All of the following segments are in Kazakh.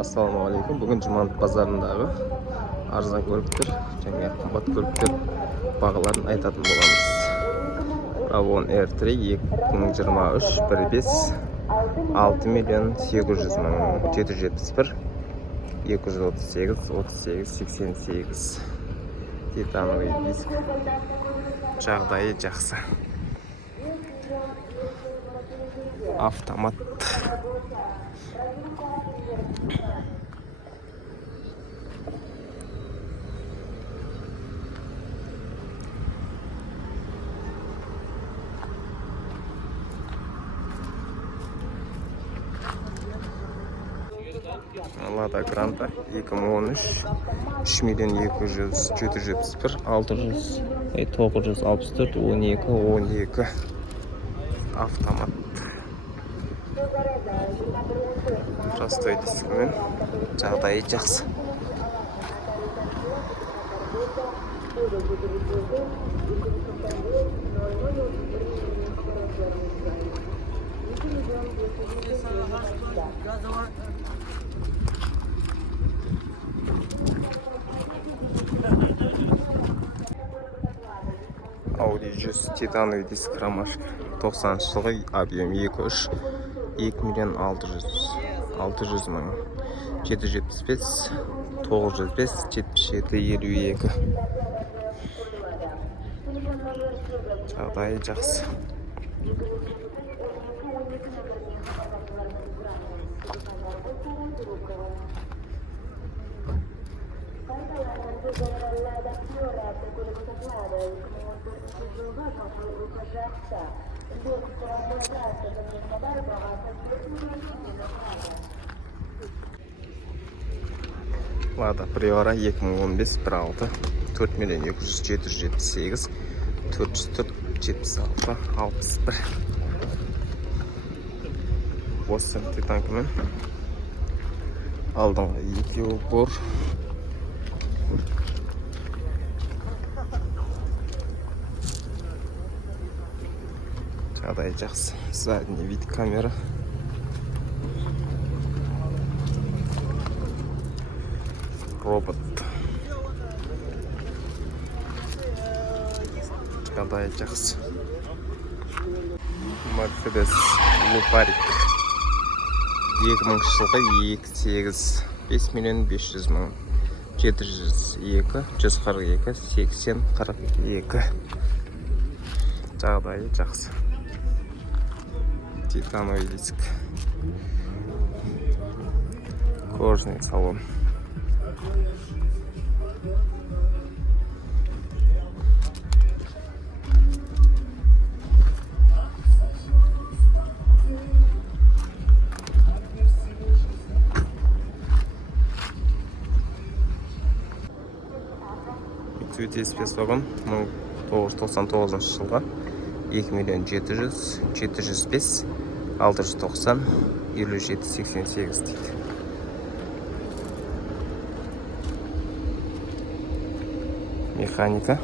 Assalamualaikum. Бүгін Жұманов базарындағы арзан көліктер және қымбат көліктер бағаларын айтатын боламыз. Avon R3 2023 1.5 6.800.000 771 238 38 88 титановый диск. Жағдайы жақсы. Автомат. Lada Granta 2013 3.200.000 771 600 964 12 автомат. Простой дискімен жағдайы жақсы. Audi 100 титановый диск ромашка 90 жылғы объем 2.3 2.600.000 775 905 77 52 жағдайы жақсы. Lada Priora 2015 1.6 4.200.778 404 76 61 Boston Titan'ın aldığında 2 bor жағдайы жақсы. Задний вид камера. Робот. Жағдайы жақсы. Mercedes Luparik 2000 жылғы 2.8 5.500.000 702 142 80 42 жағдайы жақсы. Титановый диск. Кожный салон. Mitsubishi спецвагон 1999 жылға 2.700.000 705 690 57 88 дейді. Механика.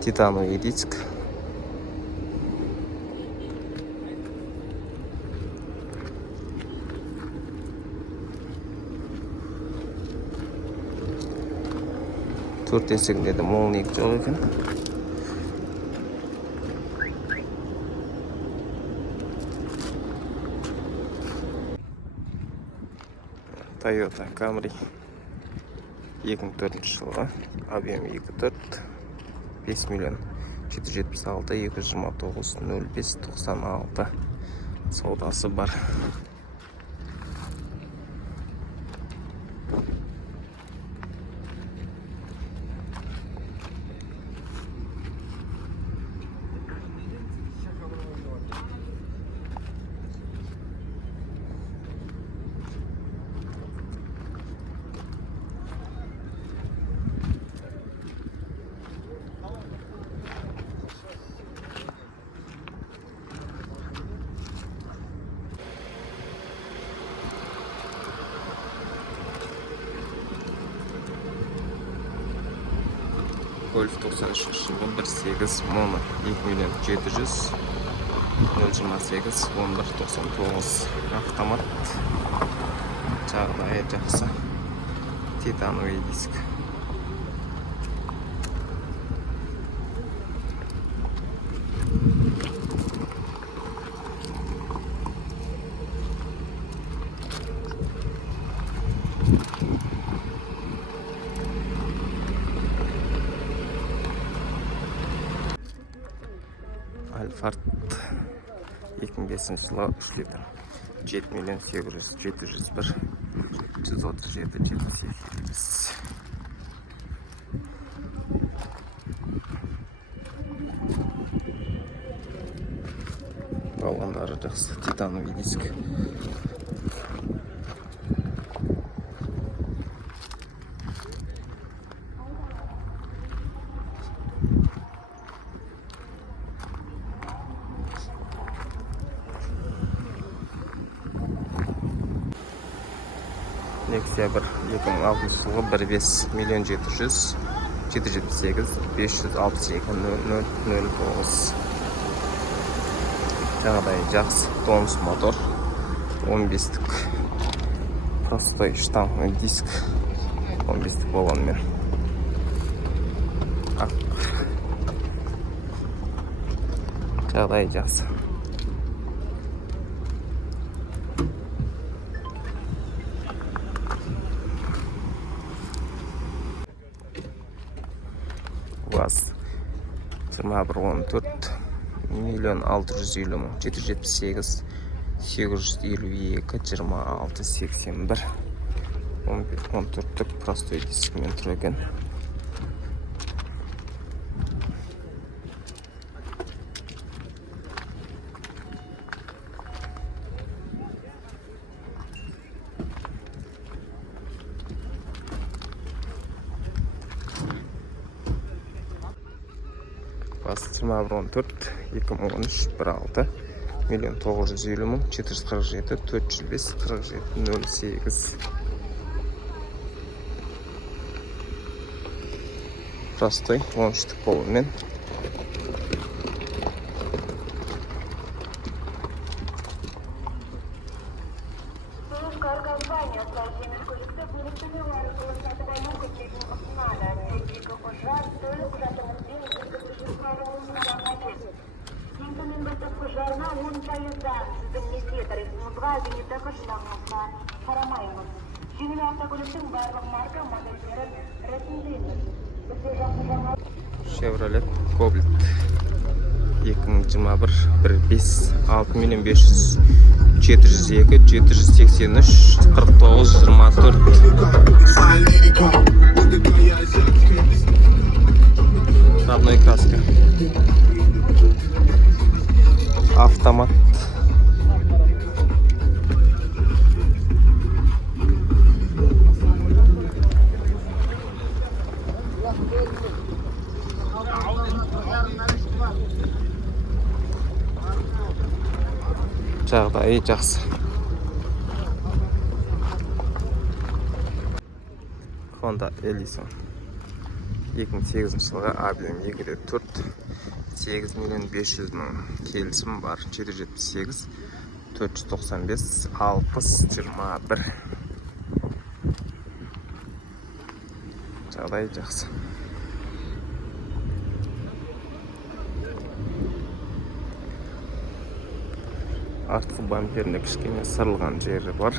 Титановый диск. Төрт есігінде де молник жоқ екен. Toyota Camry 2004 жылғы объем 2.4 5.776 229 05 96 саудасы бар. Golf 93 жылғы 1.8 моно 2.700.000 0.28 11.99 автомат Жағдайы жақсы. Титановый диск. Альфард 2005 жылы 3 литр 7 миллион 800 701 137 78. Баллондары жақсы, титановый диск. Nexia 2006 жылғы 1,5 миллион 700 778 562 009. Жағдайы жақсы, тонус мотор, 15-тік простой штампный диск, 15-тік болғанымен. Жағдайы жақсы. УАЗ 2114 миллион 650 мың 778 852 26 81 14-тік простой дискімен тұр екен. УАЗ 2114 2013 16 миллион 950 мың 447 405 47 08. Простой 13-тік болумен. Chevrolet Cobalt 2021 1.5 6 миллион 500 702 783 49 24. Родной краска. Автомат. Жағдайы жақсы. Honda Ellison 2008 жылғы объем 2.4 8 миллион 500 мың келісім бар. 778 495 60 21. Жағдайы жақсы. Артқы бамперінде кішкене сырылған жері бар.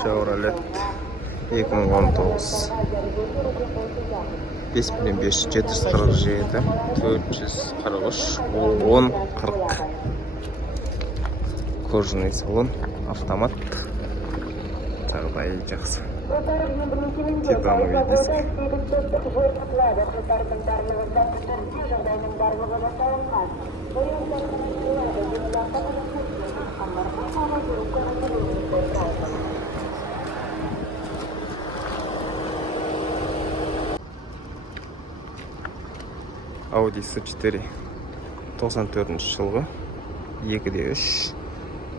Chevrolet 2019 5 миллион 500 747 443 10 40. Кожаный салон, автомат. Жағдайы жақсы. Титановый диск. Audi S4 94 жылғы 2.3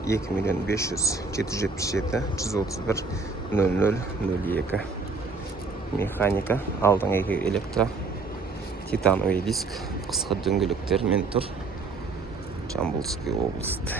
2 миллион 500 777 131 0002. Механика, алдыңғы электро, титановый диск, қысқы дөңгелектермен тұр. Жамбылский облысты.